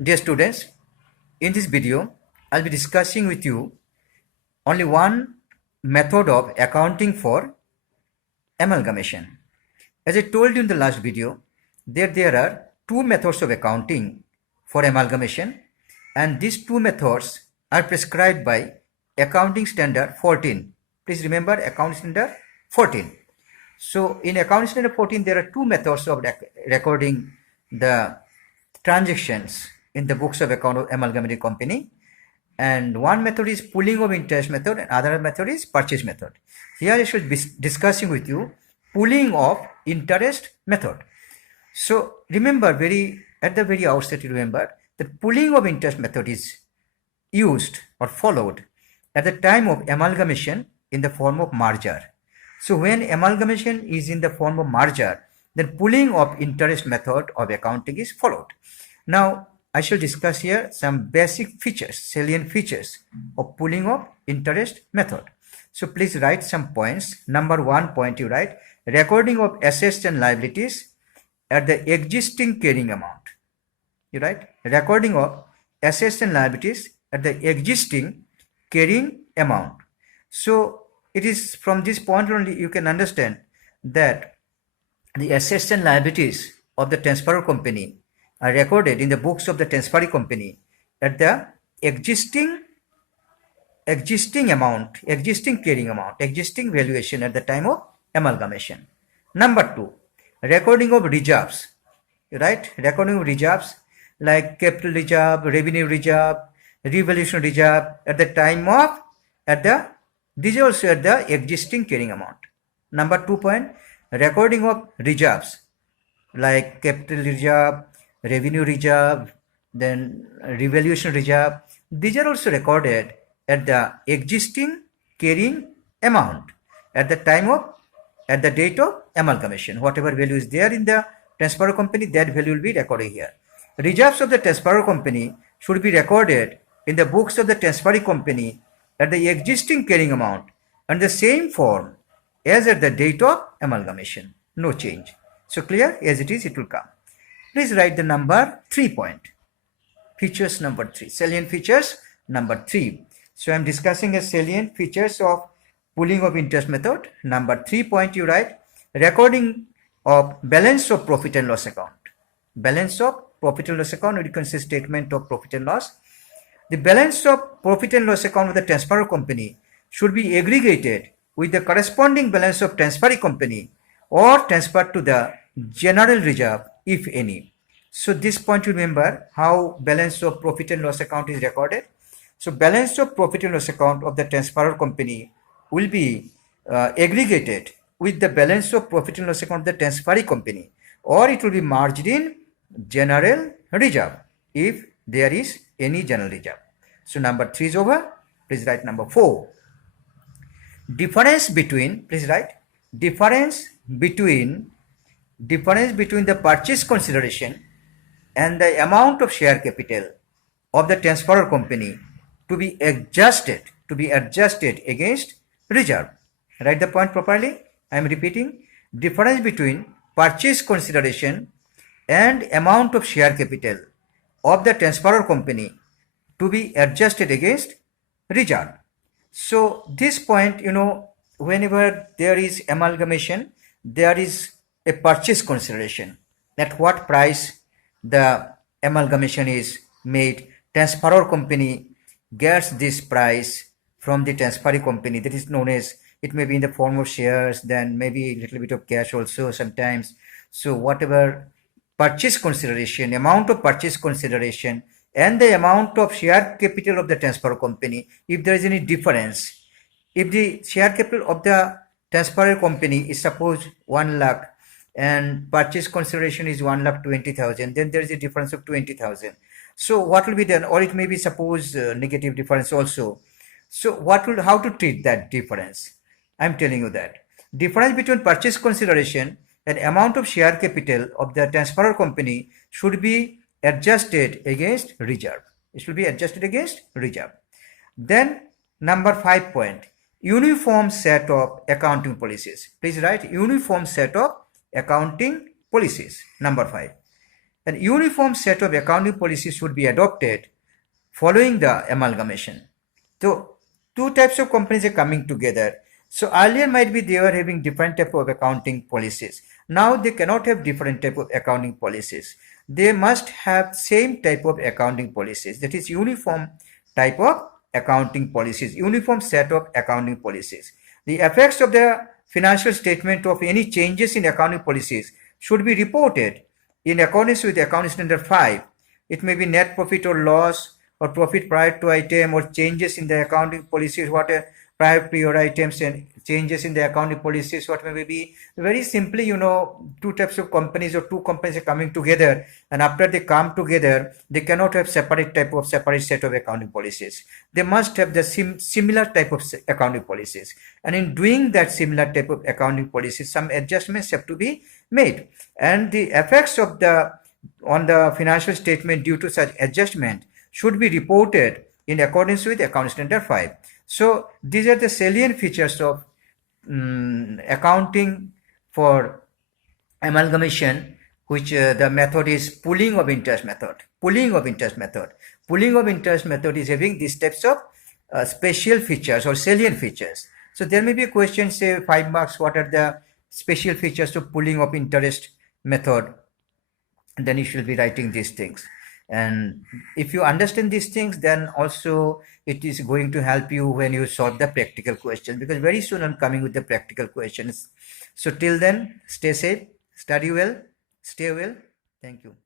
Dear students, in this video, I'll be discussing with you only one method of accounting for amalgamation. As I told you in the last video, there are two methods of accounting for amalgamation, and these two methods are prescribed by Accounting Standard 14. Please remember Accounting Standard 14. So in Accounting Standard 14, there are two methods of recording the transactions in the books of account of amalgamated company, and one method is pooling of interest method and other method is purchase method. Here I should be discussing with you pooling of interest method. So remember, at the very outset, you remember that pooling of interest method is used or followed at the time of amalgamation in the form of merger. So when amalgamation is in the form of merger, then pooling of interest method of accounting is followed. Now I shall discuss here some basic features, salient features of pooling of interest method. So please write some points. Number 1 point, you write recording of assets and liabilities at the existing carrying amount. You write recording of assets and liabilities at the existing carrying amount. So it is from this point only you can understand that the assets and liabilities of the transfer company are recorded in the books of the transferee company at the existing amount, existing carrying amount, existing valuation at the time of amalgamation. Number 2, recording of reserves. Right? Recording of reserves like capital reserve, revenue reserve, revaluation reserve at the time of these are also at the existing carrying amount. Number 2 point, recording of reserves like capital reserve, revenue reserve, then revaluation reserve. These are also recorded at the existing carrying amount at the date of amalgamation. Whatever value is there in the transfer company, that value will be recorded here. Reserves of the transfer company should be recorded in the books of the transferee company at the existing carrying amount and the same form as at the date of amalgamation. No change. So clear? As it is, it will come. Please write the number 3 point. Features number 3. Salient features number 3. So I am discussing a salient features of pooling of interest method. Number 3 point, you write recording of balance of profit and loss account. Balance of profit and loss account, or you can say statement of profit and loss. The balance of profit and loss account of the transfer company should be aggregated with the corresponding balance of transferee company or transferred to the general reserve, if any. So this point you remember how balance of profit and loss account is recorded. So balance of profit and loss account of the transferor company will be aggregated with the balance of profit and loss account of the transferee company, or it will be merged in general reserve if there is any general reserve. So number 3 is over. Please write number 4. Difference between the purchase consideration and the amount of share capital of the transferor company to be adjusted against reserve. Write the point properly. I am repeating. Difference between purchase consideration and amount of share capital of the transferor company to be adjusted against reserve. So this point, whenever there is amalgamation, there is a purchase consideration. At what price the amalgamation is made, transferor company gets this price from the transferee company. That is known as, it may be in the form of shares, then maybe a little bit of cash also sometimes. So whatever purchase consideration, amount of purchase consideration and the amount of share capital of the transfer company, if there is any difference, if the share capital of the transfer company is suppose 1 lakh and purchase consideration is 1,20,000, then there is a difference of 20,000. So what will be done? Or it may be suppose negative difference also. So how to treat that difference? I am telling you that difference between purchase consideration and amount of share capital of the transfer company should be adjusted against reserve. It should be adjusted against reserve. Then number 5 point, uniform set of accounting policies. Please write uniform set of accounting policies. Number 5. a uniform set of accounting policies should be adopted following the amalgamation. So two types of companies are coming together. So earlier might be they were having different type of accounting policies. Now they cannot have different type of accounting policies. They must have same type of accounting policies. That is uniform type of accounting policies, uniform set of accounting policies. The effects of the financial statement of any changes in accounting policies should be reported in accordance with accounting standard 5. It may be net profit or loss, or profit prior to item, or changes in the accounting policies, what are prior to your items, and changes in the accounting policies, what may be. Very simply, two types of companies or two companies are coming together, and after they come together, they cannot have separate set of accounting policies. They must have the similar type of accounting policies, and in doing that similar type of accounting policies, some adjustments have to be made, and the effects of on the financial statement due to such adjustment should be reported in accordance with accounting standard 5. So these are the salient features of accounting for amalgamation, which the method is pooling of interest method. Pooling of interest method is having these types of special features or salient features. So there may be a question, say 5 marks, what are the special features of pooling of interest method? And then you should be writing these things. And if you understand these things, then also it is going to help you when you solve the practical questions, because very soon I'm coming with the practical questions. So till then, stay safe, study well, stay well. Thank you.